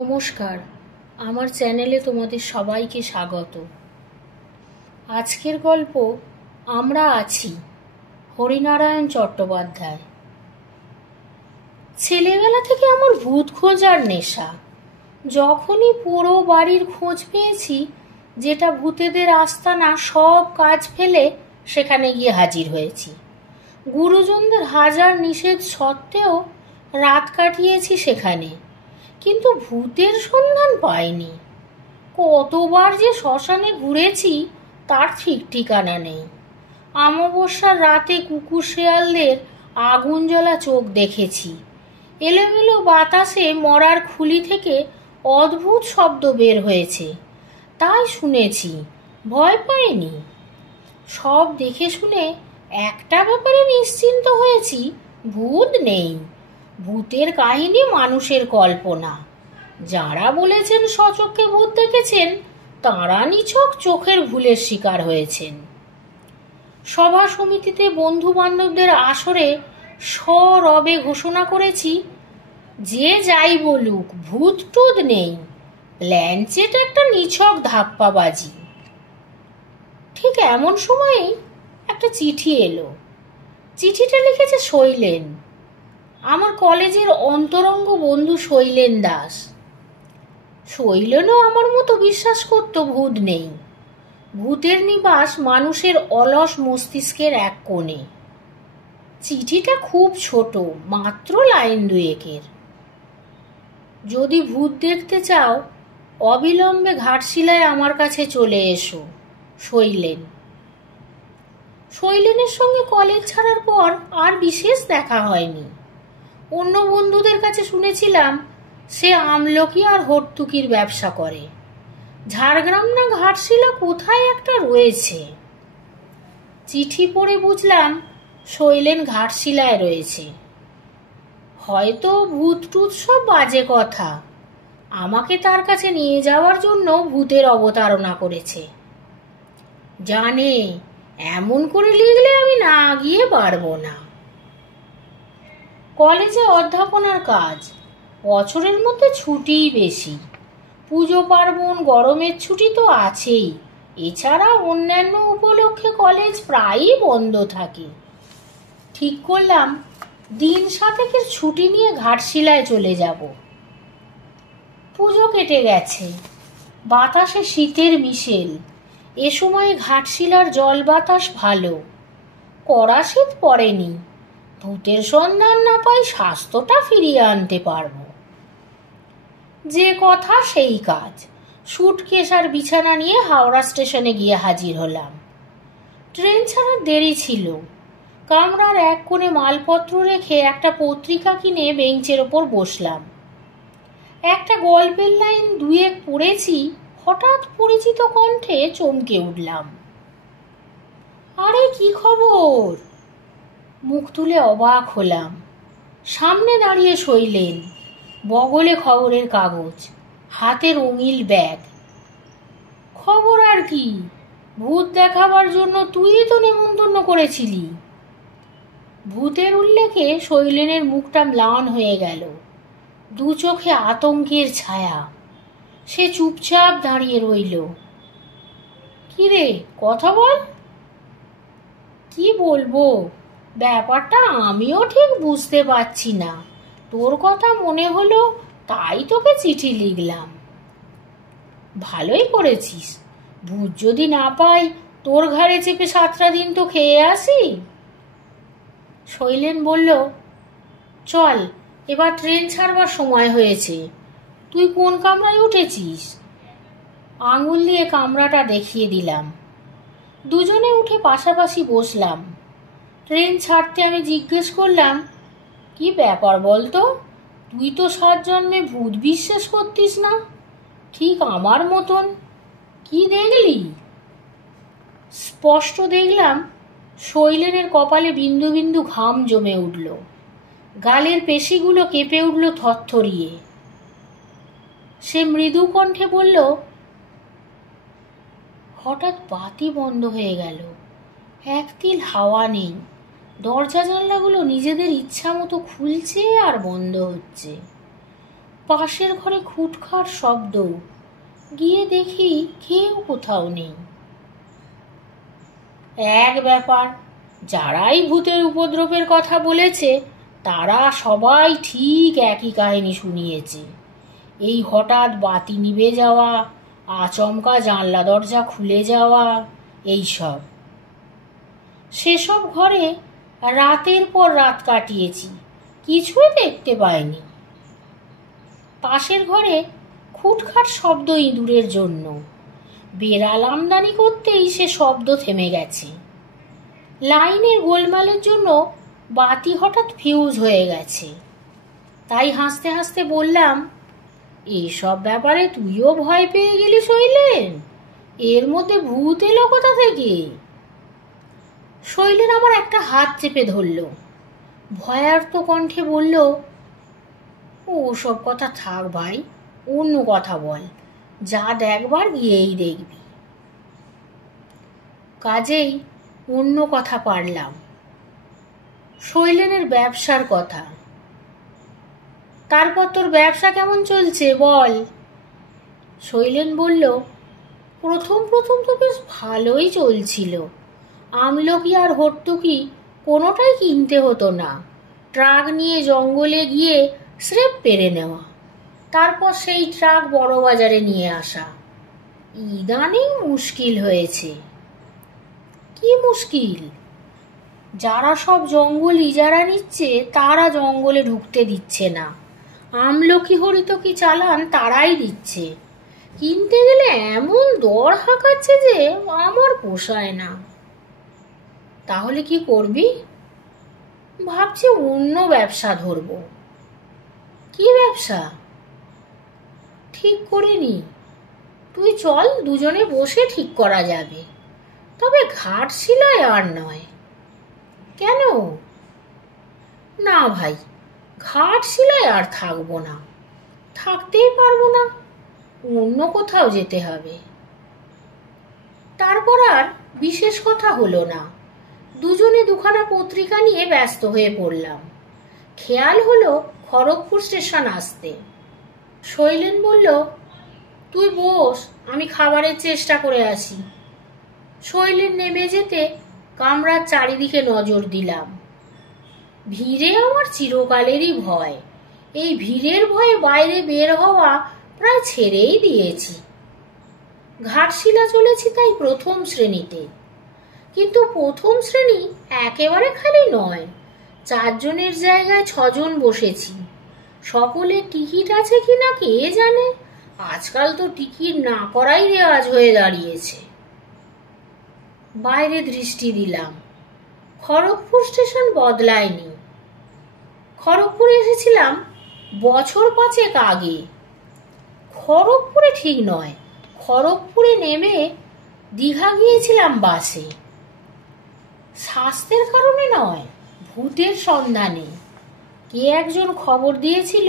নমস্কার, আমার চ্যানেলে তোমাদের সবাইকে স্বাগত। আজকের গল্প আমরা আছি, হরিনারায়ণ চট্টোপাধ্যায়। ছেলেবেলা থেকে আমার ভূত খোঁজার নেশা। যখনই পুরো বাড়ির খোঁজ পেয়েছি, যেটা ভূতেদের আস্তানা, সব কাজ ফেলে সেখানে গিয়ে হাজির হয়েছি। গুরুজনদের হাজার নিষেধ সত্ত্বেও রাত কাটিয়েছি সেখানে, কিন্তু ভূতের সন্ধান পাইনি। কতবার যে শ্মশানে ঘুরেছি তার ঠিক ঠিকানা নেই। অমাবস্যার রাতে কুকুর শেয়ালদের আগুন জ্বলা চোখ দেখেছি। এলোমেলো বাতাসে মরার খুলি থেকে অদ্ভুত শব্দ বের হয়েছে, তাই শুনেছি, ভয় পাইনি। সব দেখে শুনে একটা ব্যাপারে নিশ্চিন্ত হয়েছি, ভূত নেই। ভূতের কাহিনী মানুষের কল্পনা। যারা বলেছেন স্বচক্ষে ভূত দেখেছেন, তাঁরা নিছক চোখের ভুলের শিকার হয়েছেন। সভা সমিতিতে বন্ধু বান্ধবদের আসরে সরবে ঘোষণা করেছি, যে যাই বলুক ভূত টুত নেই, প্ল্যানচেট একটা নিছক ধাপ্পাবাজি। ঠিক এমন সময়েই একটা চিঠি এলো। চিঠিটা লিখেছে শৈলেন, আমার কলেজের অন্তরঙ্গ বন্ধু শৈলেন দাস। শৈলেনও আমার মতো বিশ্বাস করত ভূত নেই। ভূতের নিবাস মানুষের অলস মস্তিষ্কের এক কোণে। চিঠিটা খুব ছোট, মাত্র লাইন দুয়েকের। যদি ভূত দেখতে চাও, অবিলম্বে ঘাটশিলায় আমার কাছে চলে এসো, শৈলেন। শৈলেনের সঙ্গে কলেজ ছাড়ার পর আর বিশেষ দেখা হয়নি। অন্য বন্ধুদের কাছে শুনেছিলাম সে আমলকি আর হর্তুকির ব্যবসা করে। ঝাড়গ্রাম না ঘাটশিলা কোথায় একটা রয়েছে। চিঠি পড়ে বুঝলাম শৈলেন ঘাটশিলায় রয়েছে। হয়তো ভূত টুত সব বাজে কথা, আমাকে তার কাছে নিয়ে যাওয়ার জন্য ভূতের অবতারণা করেছে। জানে এমন করে লিখলে আমি না গিয়ে পারবো না। কলেজে অধ্যাপনার কাজ, বছরের মধ্যে ছুটিই বেশি। পুজো পার্বণ, গরমের ছুটি তো আছেই। এছাড়া অন্যান্য উপলক্ষে কলেজ প্রায়ই বন্ধ থাকে। ঠিক করলাম দিন সাতেকের ছুটি নিয়ে ঘাটশিলায় চলে যাব। পুজো কেটে গেছে, বাতাসে শীতের মিশেল। এ সময় ঘাটশিলার জল বাতাস ভালো, কড়া শীত পড়েনি। ভূতের সন্ধান না পাই স্বাস্থ্যটা ফিরিয়ে আনতে পারবো। যে কথা সেই কাজ। সুটকেস আর বিছানা নিয়ে হাওড়া স্টেশনে গিয়ে হাজির হলাম। ট্রেন ছাড়ার দেরি ছিল। কামরার এক কোণে মালপত্র রেখে একটা পত্রিকা কিনে বেঞ্চের ওপর বসলাম। একটা গল্পের লাইন দুয়েক পড়েছি, হঠাৎ পরিচিত কণ্ঠে চমকে উঠলাম। আরে কি খবর? মুখ তুলে অবাক হলাম। সামনে দাঁড়িয়ে শৈলেন, বগলে খবরের কাগজ, হাতে রঙিল ব্যাগ। খবর আর কি, ভূত দেখাবার জন্য তুই তো নেমন্তন্ন করেছিলি। ভূতের উল্লেখে শৈলেনের মুখটা ম্লান হয়ে গেল, দু চোখে আতঙ্কের ছায়া। সে চুপচাপ দাঁড়িয়ে রইল। কিরে, কথা বল। কি বলবো, ব্যাপারটা আমিও ঠিক বুঝতে পারছি না। তোর কথা মনে হলো, তাই তোকে চিঠি লিখলাম। ভালোই করেছিস। ভূত যদি না পাই, তোর ঘাড়ে চেপে 7টা দিন তো খেয়ে আসি। শৈলেন বলল, চল, এবার ট্রেন ছাড়বার সময় হয়েছে। তুই কোন কামরায় উঠেছিস? আঙুল দিয়ে কামরাটা দেখিয়ে দিলাম। দুজনে উঠে পাশাপাশি বসলাম। ট্রেন ছাড়তে আমি জিজ্ঞেস করলাম, কি ব্যাপার বলতো? তুই তো 7 জন্মে ভূত বিশ্বাস করতিস না, ঠিক আমার মতন। কি দেখলি? স্পষ্ট দেখলাম শৈলেনের কপালে বিন্দু বিন্দু ঘাম জমে উঠল, গালের পেশিগুলো কেঁপে উঠল থরথরিয়ে। সে মৃদু কণ্ঠে বলল, হঠাৎ বাতি বন্ধ হয়ে গেল, এক তিল হাওয়া নেই। দরজা জানলাগুলো নিজেদের ইচ্ছা মতো খুলছে আর বন্ধ হচ্ছে। পাশের ঘরে খুটখাট শব্দ। গিয়ে দেখি কেউ কোথাও নেই। এক ব্যাপার, যারাই ভূতের উপদ্রবের কথা বলেছে তারা সবাই ঠিক একই কাহিনী শুনিয়েছে। এই হঠাৎ বাতি নিভে যাওয়া, আচমকা জানলা দরজা খুলে যাওয়া, এইসব। সেসব ঘরে রাতের পর রাত কাটিয়েছি, কিছুই দেখতে পাইনি। পাশের ঘরে খুটখাট শব্দ ইঁদুরের জন্য। বেড়াল আমদানি করতেই সে শব্দ থেমে গেছে। লাইনের গোলমালের জন্য বাতি হঠাৎ ফিউজ হয়ে গেছে। তাই হাসতে হাসতে বললাম, এসব ব্যাপারে তুইও ভয় পেয়ে গেলি শৈলেন? এর মধ্যে ভূত এলো কোথা থেকে? শৈলেন আমার একটা হাত চেপে ধরল, ভয়ার্ত কণ্ঠে বলল, ওসব কথা থাক ভাই, অন্য কথা বল, যা দেখবার গিয়েই দেখবি। কাজেই অন্য কথা পারলাম, শৈলেনের ব্যবসার কথা। তারপর তোর ব্যবসা কেমন চলছে বল। শৈলেন বলল, প্রথম প্রথম তো বেশ ভালোই চলছিল। আমলকি আর হর্তুকি কোনোটাই কিনতে হতো না, ট্রাক নিয়ে জঙ্গলে গিয়ে স্রেফ পেরে নেওয়া, তারপর সেই ট্রাক বড় বাজারে নিয়ে আসা। ইদানিং মুশকিল হয়েছে। কি মুশকিল? যারা সব জঙ্গল ইজারা নিচ্ছে তারা জঙ্গলে ঢুকতে দিচ্ছে না। আমলকি হরিতকি চালান তারাই দিচ্ছে। কিনতে গেলে এমন দর হাঁকাচ্ছে যে আমার পোষায় না। তাহলে কি করবি? ভাবছি অন্য ব্যবসা ধরবো। কি ব্যবসা? ঠিক করিনি। তুই চল, দুজনে বসে ঠিক করা যাবে। তবে ঘাটশিলায় আর নয়। কেন? না ভাই, ঘাটশিলায় আর থাকবো না, থাকতেই পারবো না, অন্য কোথাও যেতে হবে। তারপর আর বিশেষ কথা হলো না। দুজনে দুখানা পত্রিকা নিয়ে ব্যস্ত হয়ে পড়লাম। খেয়াল হলো খড়গপুর স্টেশন আসতে। শৈলেন বলল, তুই বস, আমি খাবারের চেষ্টা করে আসি। শৈলেন নেমে যেতে কামরার চারিদিকে নজর দিলাম। ভিড়ে আমার চিরকালেরই ভয়। এই ভিড়ের ভয়ে বাইরে বের হওয়া প্রায় ছেড়েই দিয়েছি। ঘাটশিলা চলেছি তাই প্রথম শ্রেণীতে। কিন্তু প্রথম শ্রেণী একেবারে খালি নয়, 4 জনের জায়গায় 6 জন বসেছি। সকলের টিকিট আছে কিনা কে জানে, আজকাল তো টিকিট না করাই রেওয়াজ হয়ে দাঁড়িয়েছে। বাইরে দৃষ্টি দিলাম। খড়গপুর স্টেশন বদলায়নি। খড়গপুরে এসেছিলাম বছর 5 আগে। খড়গপুরে ঠিক নয়, খড়গপুরে নেমে দীঘা গিয়েছিলাম বাসে। স্বাস্থ্যের কারণে নয়, ভূতের সন্ধানে। কে একজন খবর দিয়েছিল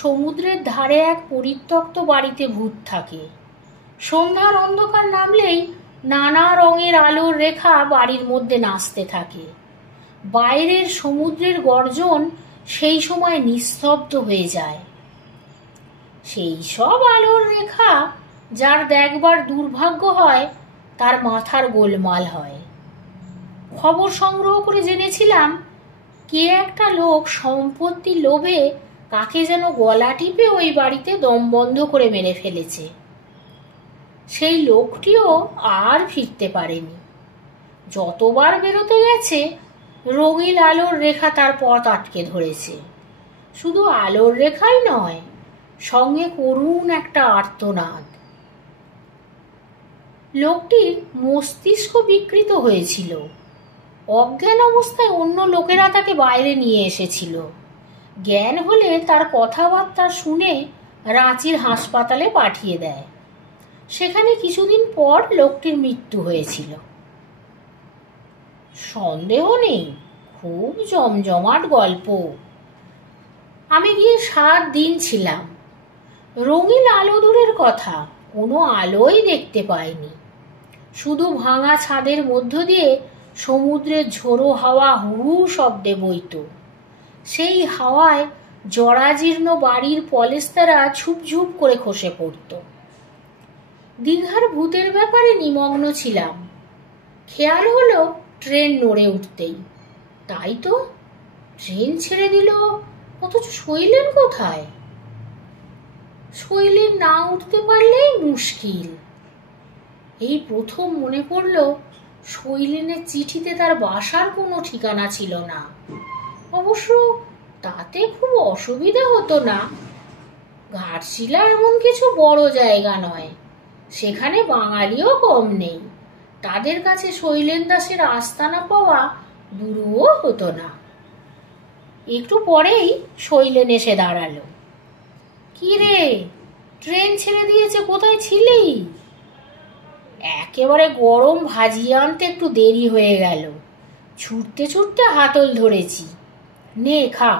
সমুদ্রের ধারে এক পরিত্যক্ত বাড়িতে ভূত থাকে। সন্ধ্যার অন্ধকার নামলেই নানা রঙের আলোর রেখা বাড়ির মধ্যে নাচতে থাকে। বাইরের সমুদ্রের গর্জন সেই সময় নিস্তব্ধ হয়ে যায়। সেই সব আলোর রেখা যার দেখবার দুর্ভাগ্য হয় তার মাথার গোলমাল হয়। খবর সংগ্রহ করে জেনেছিলাম কে একটা লোক সম্পত্তির লোভে কাকে যেন গলা টিপে ওই বাড়িতে দম বন্ধ করে মেরে ফেলেছে। সেই লোকটিও আর ফিরতে পারেনি। যতবার বেরোতে গেছে রঙিন আলোর রেখা তার পথ আটকে ধরেছে। শুধু আলোর রেখাই নয়, সঙ্গে করুণ একটা আর্তনাদ। লোকটির মস্তিষ্ক বিকৃত হয়েছিল। অজ্ঞান অবস্থায় অন্য লোকেরা তাকে বাইরে নিয়ে এসেছিল। জ্ঞান হলে তার কথাবার্তা শুনে রাঁচির হাসপাতালে পাঠিয়ে দেয়। সেখানে কিছুদিন পর লোকটির মৃত্যু হয়েছিল। সন্দেহ নেই, খুব জমজমাট গল্প। আমি গিয়ে 7 দিন ছিলাম। রঙিন আলো দূরের কথা, কোনো আলোই দেখতে পাইনি। শুধু ভাঙা ছাদের মধ্য দিয়ে সমুদ্রের ঝোড়ো হাওয়া হু হু শব্দে বইত। সেই হাওয়ায় জরাজীর্ণ বাড়ির পলেস্তারা ঝুপঝুপ করে খসে পড়ত। দীঘার ভূতের ব্যাপারে নিমগ্ন ছিলাম। খেয়াল হলো ট্রেন নড়ে উঠতেই। তাই তো, ট্রেন ছেড়ে দিল, অথচ শৈলেন কোথায়? শৈলেন না উঠতে পারলেই মুশকিল। এই প্রথম মনে পড়ল শৈলেনের চিঠিতে তার বাসার কোনো ঠিকানা ছিল না। অবশ্য তাতে খুব অসুবিধা হতো না। ঘাটশিলা এমন কিছু বড় জায়গা নয়, সেখানে বাঙালিও কম নেই। তাদের কাছে শৈলেন দাসের আস্তানা পাওয়া দুরূহ হতো না। একটু পরেই শৈলেন এসে দাঁড়ালো। কি রে, ট্রেন ছেড়ে দিয়েছে, কোথায় ছিলি? একেবারে গরম ভাজিয়ে আনতে একটু দেরি হয়ে গেল, ছুটতে ছুটতে হাতল ধরেছি, নে খা।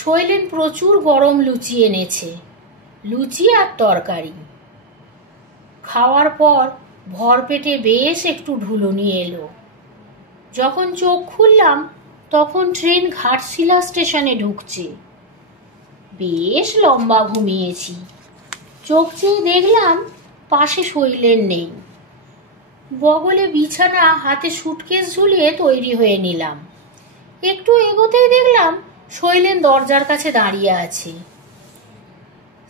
শৈলেন প্রচুর গরম লুচি এনেছে, লুচি আর তরকারি। খাওয়ার পর ভরপেটে বেশ একটু ঢুলুনি এলো। যখন চোখ খুললাম তখন ট্রেন ঘাটশিলা স্টেশনে ঢুকছে। বেশ লম্বা ঘুমিয়েছি। চোখ চেয়ে দেখলাম পাশে শৈলেন নেই। বগলে বিছানা, হাতে সুটকেস ঝুলিয়ে তৈরি হয়ে নিলাম। একটু এগোতেই দেখলাম শৈলেন দরজার কাছে দাঁড়িয়ে আছে।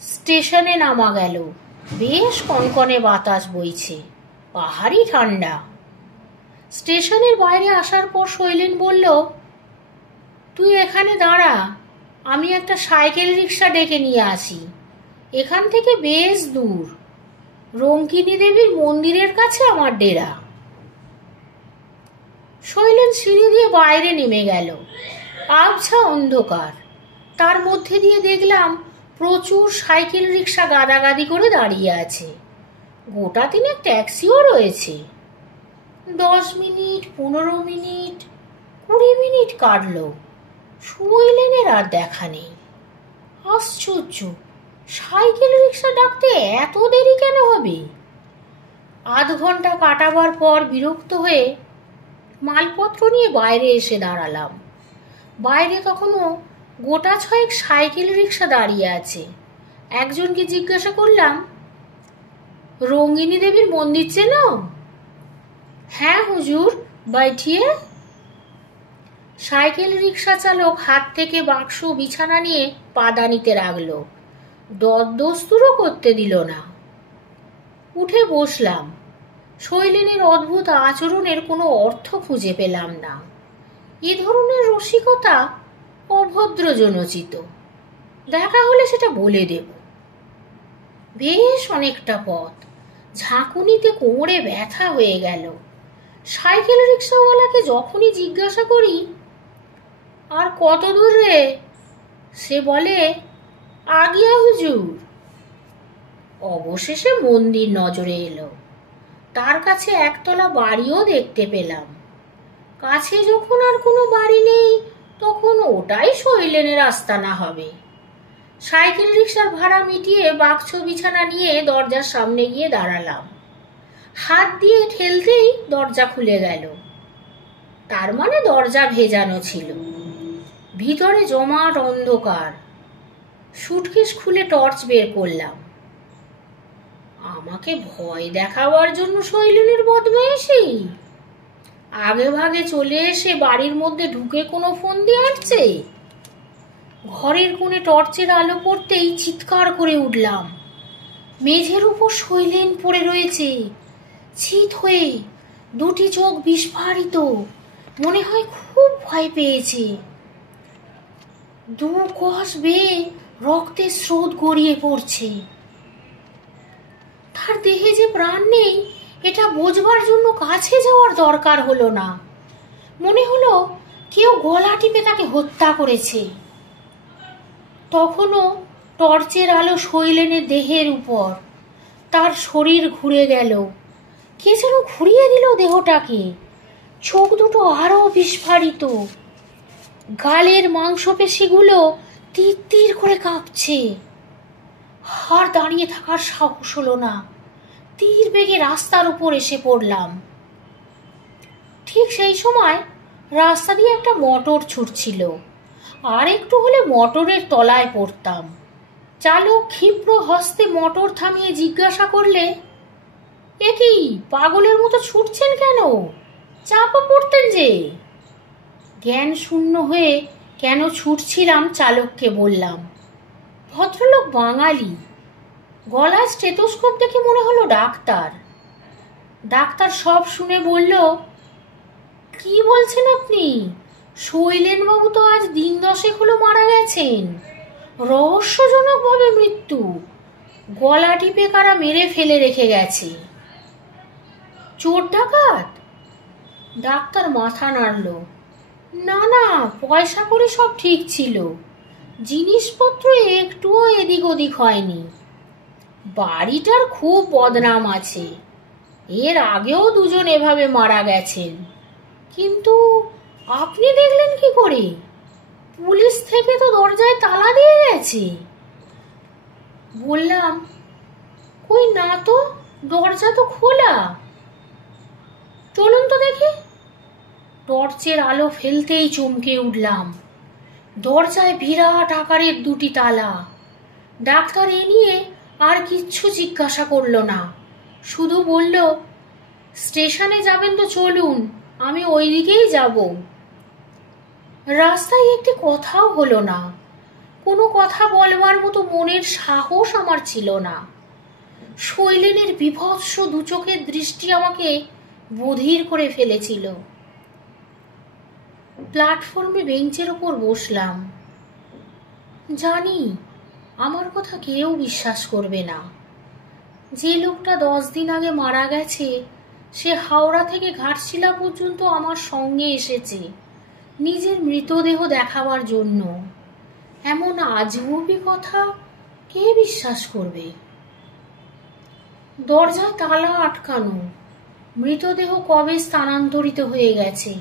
স্টেশনে নামা গেল। বেশ কনকনে বাতাস বইছে, পাহাড়ি ঠান্ডা। স্টেশনের বাইরে আসার পর শৈলেন বলল, তুই এখানে দাঁড়া, আমি একটা সাইকেল রিক্সা ডেকে নিয়ে আসি। এখান থেকে বেশ দূর, রঙ্কিনী দেবীর মন্দিরের কাছে আমার ডেরা। শৈলেন সিঁড়ি দিয়ে বাইরে নেমে গেল। আবছা অন্ধকার, তার মধ্যে দিয়ে দেখলাম প্রচুর সাইকেল রিক্সা গাদাগাদি করে দাঁড়িয়ে আছে। গোটা তিনেক ট্যাক্সিও রয়েছে। 10 মিনিট, 15 মিনিট, 20 মিনিট কাটল, শৈলেনের আর দেখা নেই। আশ্চর্য, সাইকেল রিক্সা ডাকতে এত দেরি কেন হবে? আধ ঘন্টা কাটাবার পর বিরক্ত হয়ে মালপত্র নিয়ে বাইরে এসে দাঁড়ালাম। বাইরে তখনও গোটা 6 সাইকেল রিক্সা দাঁড়িয়ে আছে। একজনকে জিজ্ঞাসা করলাম, রঙ্গিনী দেবীর মন্দির চেনো? হ্যাঁ হুজুর, বাইঠিয়ে। সাইকেল রিক্সা চালক হাত থেকে বাক্স বিছানা নিয়ে পাদানিতে রাখলো, দরদস্তুরও করতে দিল না। উঠে বসলাম। শৈলেনের অদ্ভুত আচরণের কোনো অর্থ খুঁজে পেলাম না। এ ধরনের রসিকতা অভদ্রজনোচিত। দেখা হলে সেটা বলে দেব। বেশ অনেকটা পথ, ঝাঁকুনিতে কোমরে ব্যথা হয়ে গেল। সাইকেল রিক্সাওয়ালাকে যখনই জিজ্ঞাসা করি, আর কত দূর রে, সে বলে, আগিয়া হুজুর। অবশেষে মন্দির নজরে এলো। তার কাছে একতলা বাড়িও দেখতে পেলাম। কাছে যখন আর কোনো বাড়ি নেই, তখন ওটাই শৈলেনের আস্তানা হবে। সাইকেল রিক্সার ভাড়া মিটিয়ে বাক্স বিছানা নিয়ে দরজার সামনে গিয়ে দাঁড়ালাম। হাত দিয়ে ঠেলতেই দরজা খুলে গেল। তার মানে দরজা ভেজানো ছিল। ভিতরে জমাট অন্ধকার। সুটকেস খুলে টর্চ বের করলাম। আমাকে ভয় দেখাবার জন্য শৈলেনের বদমাইশি? আগে ভাগে চলে এসে বাড়ির মধ্যে ঢুকে কোনো ফোন দিয়ে আসছে? ঘরের কোণে টর্চের আলো পড়তেই চিৎকার করে উঠলাম। মেঝের উপর শৈলেন পড়ে রয়েছে, চিত হয়ে, দুটি চোখ বিস্ফারিত, মনে হয় খুব ভয় পেয়েছে। 2 গজ বেয়ে রক্তের স্রোত গড়িয়ে পড়ছে। তার দেহে যে প্রাণ নেই এটা বোঝবার জন্য কাছে যাওয়ার দরকার হলো না। মনে হলো কেউ গলা টিপে তাকে হত্যা করেছে। তখনও টর্চের আলো শৈলেনের দেহের উপর। তার শরীর ঘুরে গেল, কে যেন ঘুরিয়ে দিল দেহটাকে। চোখ দুটো আরো বিস্ফারিত, গালের মাংসপেশিগুলো তীর তীর করে কাঁপছে। আর দাঁড়িয়ে থাকার সাহস হলো না। তীর বেগে রাস্তার উপর এসে পড়লাম। ঠিক সেই সময় রাস্তা দিয়ে একটা মোটর ছুটছিল। আর একটু হলে মোটরের তলায় পড়তাম। চালক ক্ষিপ্র হস্তে মোটর থামিয়ে জিজ্ঞাসা করলে, এ কি পাগলের মতো ছুটছেন কেন? চাপা পড়তেন যে। জ্ঞান শূন্য হয়ে কেন ছুটছিলাম চালককে বললাম। ভদ্রলোক বাঙালি। গলায় স্টেথোস্কোপ দেখে মনে হলো ডাক্তার। ডাক্তার সব শুনে বলল, কি বলছেন আপনি? শৈলেনবাবু তো আজ দিন 10 হলো মারা গেছেন। রহস্যজনকভাবে মৃত্যু। গলা টিপে কারা মেরে ফেলে রেখে গেছে। চোর ডাকাত? ডাক্তার মাথা নাড়ল। না না, পয়সা করে সব ঠিক ছিল, জিনিসপত্র একটুও এদিক ওদিক হয়নি। বাড়িটার খুব বদনাম আছে, এর আগেও 2 জন এভাবে মারা গেছেন। কিন্তু আপনি দেখলেন কি করে? পুলিশ থেকে তো দরজায় তালা দিয়ে গেছে। বললাম, কই না তো, দরজা তো খোলা। চলুন তো দেখি। টর্চের আলো ফেলতেই চমকে উঠলাম। দরজায় বিরাট আকারের 2টি তালা। ডাক্তার এ নিয়ে আর কিচ্ছু জিজ্ঞাসা করলো না, শুধু বলল, স্টেশনে যাবেন তো চলুন, আমি ওই দিকেই যাব। রাস্তায় একটি কথাও হলো না। কোনো কথা বলবার মতো মনের সাহস আমার ছিল না। শৈলেনের বিভৎস 2 চোখের দৃষ্টি আমাকে বধির করে ফেলেছিল। প্ল্যাটফর্মে বেঞ্চের ওপর বসলাম। জানি আমার কথা কেউ বিশ্বাস করবে না। যে লোকটা 10 দিন আগে মারা গেছে, সে হাওড়া থেকে ঘাটশিলা পর্যন্ত আমার সঙ্গে এসেছে নিজের মৃতদেহ দেখাবার জন্য। এমন আজগুবি কথা কে বিশ্বাস করবে? দরজায় তালা আটকানো, মৃতদেহ কবে স্থানান্তরিত হয়ে গেছে,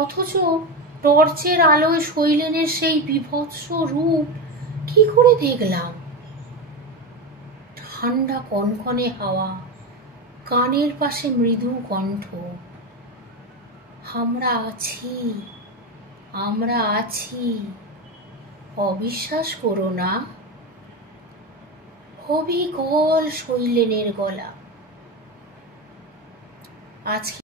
অথচ টর্চের আলোয় শৈলেনের সেই বিভৎস রূপ কি করে দেখলাম? ঠান্ডা কনকনে হাওয়া, কানের পাশে মৃদু কণ্ঠ, আমরা আছি, আমরা আছি, অবিশ্বাস করো না। অবিকল শৈলেনের গলা। আজকে